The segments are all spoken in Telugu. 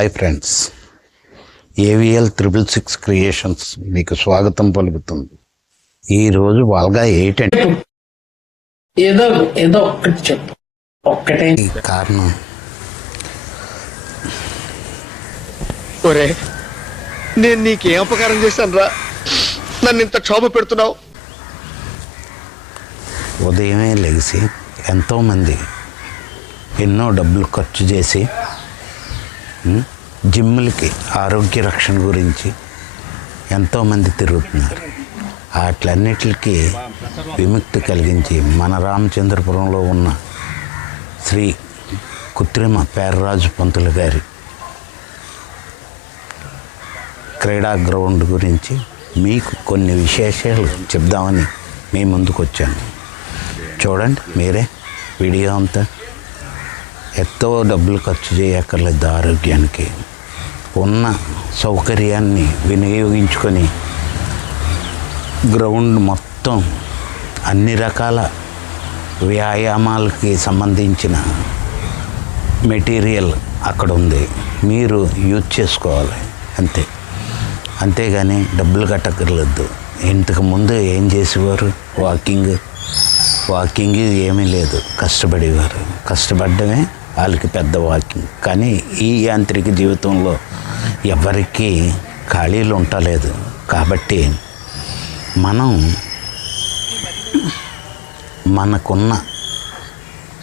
హాయ్ ఫ్రెండ్స్, ఏవిఎల్ 666 క్రియేషన్స్ మీకు స్వాగతం పలుకుతుంది. ఈరోజు వాళ్ళగా ఏంటంటే ఏదో ఏదో ఒక్కటి చెప్పు. ఒక్కటే కారణం. ఒరే, నేను నీకేం అపకారం చేశాను రా? నన్ను ఇంత క్షోభ పెడుతున్నావు. ఉదయమే లెగిసి ఎంతోమంది ఎన్నో డబ్బులు ఖర్చు చేసి జిమ్లకి ఆరోగ్య రక్షణ గురించి ఎంతోమంది తిరుగుతున్నారు. వాటిలన్నిటికీ విముక్తి కలిగించి మన రామచంద్రపురంలో ఉన్న శ్రీ కృత్రిమ పేర్రాజు పంతులు గారి క్రీడా గ్రౌండ్ గురించి మీకు కొన్ని విశేషాలు చెప్దామని మీ ముందుకు వచ్చాను. చూడండి మీరే వీడియో అంతా. ఎంతో డబ్బులు ఖర్చు చేయక్కర్లేదు. ఆరోగ్యానికి ఉన్న సౌకర్యాన్ని వినియోగించుకొని గ్రౌండ్ మొత్తం అన్ని రకాల వ్యాయామాలకి సంబంధించిన మెటీరియల్ అక్కడ ఉంది. మీరు యూజ్ చేసుకోవాలి అంతే. అంతేగాని డబ్బులు కట్టక్కర్లేదు. ఇంతకు ముందు ఏం చేసేవారు? వాకింగ్ ఏమీ లేదు, కష్టపడేవారు. కష్టపడమే వాళ్ళకి పెద్ద వాకింగ్. కానీ ఈ యాంత్రిక జీవితంలో ఎవరికీ ఖాళీలు ఉండలేదు. కాబట్టి మనం మనకున్న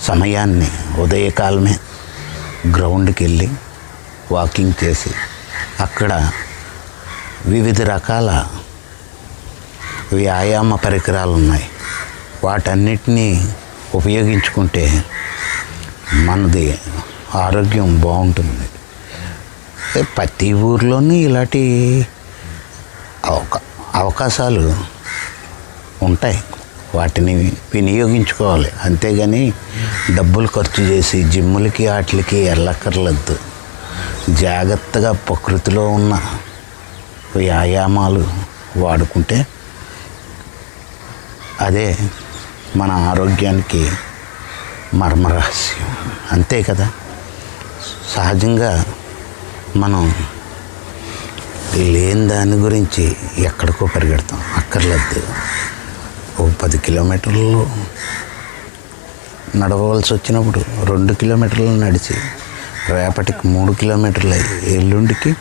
సమయాన్ని ఉదయకాలమే గ్రౌండ్కి వెళ్ళి వాకింగ్ చేసి అక్కడ వివిధ రకాల వ్యాయామ పరికరాలు ఉన్నాయి. వాటన్నిటినీ ఉపయోగించుకుంటే మనది ఆరోగ్యం బాగుంటుంది. ప్రతి ఊర్లోనూ ఇలాంటి అవకాశాలు ఉంటాయి. వాటిని వినియోగించుకోవాలి. అంతేగాని డబ్బులు ఖర్చు చేసి జిమ్ములకి వాటికి వెళ్ళక్కర్లేదు. జాగ్రత్తగా ప్రకృతిలో ఉన్న వ్యాయామాలు వాడుకుంటే అదే మన ఆరోగ్యానికి మర్మరహస్యం. అంతే కదా. సహజంగా మనం లేని దాని గురించి ఎక్కడికో పరిగెడతాం. అక్కర్లేదు. ఓ 10 కిలోమీటర్లు నడవలసి వచ్చినప్పుడు 2 కిలోమీటర్లు నడిచి రేపటికి 3 కిలోమీటర్లు, ఎల్లుండికి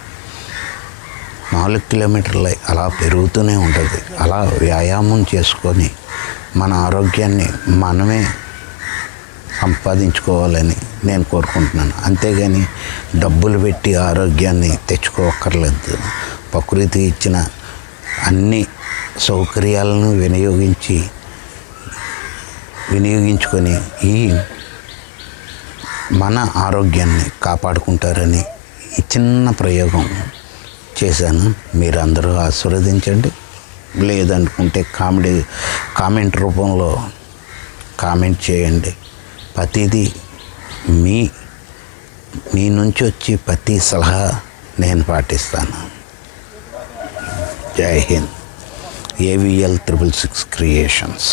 4 కిలోమీటర్లు అలా పెరుగుతూనే ఉంటుంది. అలా వ్యాయామం చేసుకొని మన ఆరోగ్యాన్ని మనమే సంపాదించుకోవాలని నేను కోరుకుంటున్నాను. అంతేగాని డబ్బులు పెట్టి ఆరోగ్యాన్ని తెచ్చుకోక్కర్లేదు. ప్రకృతి ఇచ్చిన అన్ని సౌకర్యాలను వినియోగించుకొని ఈ మన ఆరోగ్యాన్ని కాపాడుకుంటారని ఈ చిన్న ప్రయోగం చేశాను. మీరు అందరూ ఆశీర్వదించండి. లేదనుకుంటే కామెంట్ రూపంలో కామెంట్ చేయండి. ప్రతిదీ మీ నుంచి వచ్చి ప్రతి సలహా నేను పాటిస్తాను. జై హింద్. AVL 666 creations.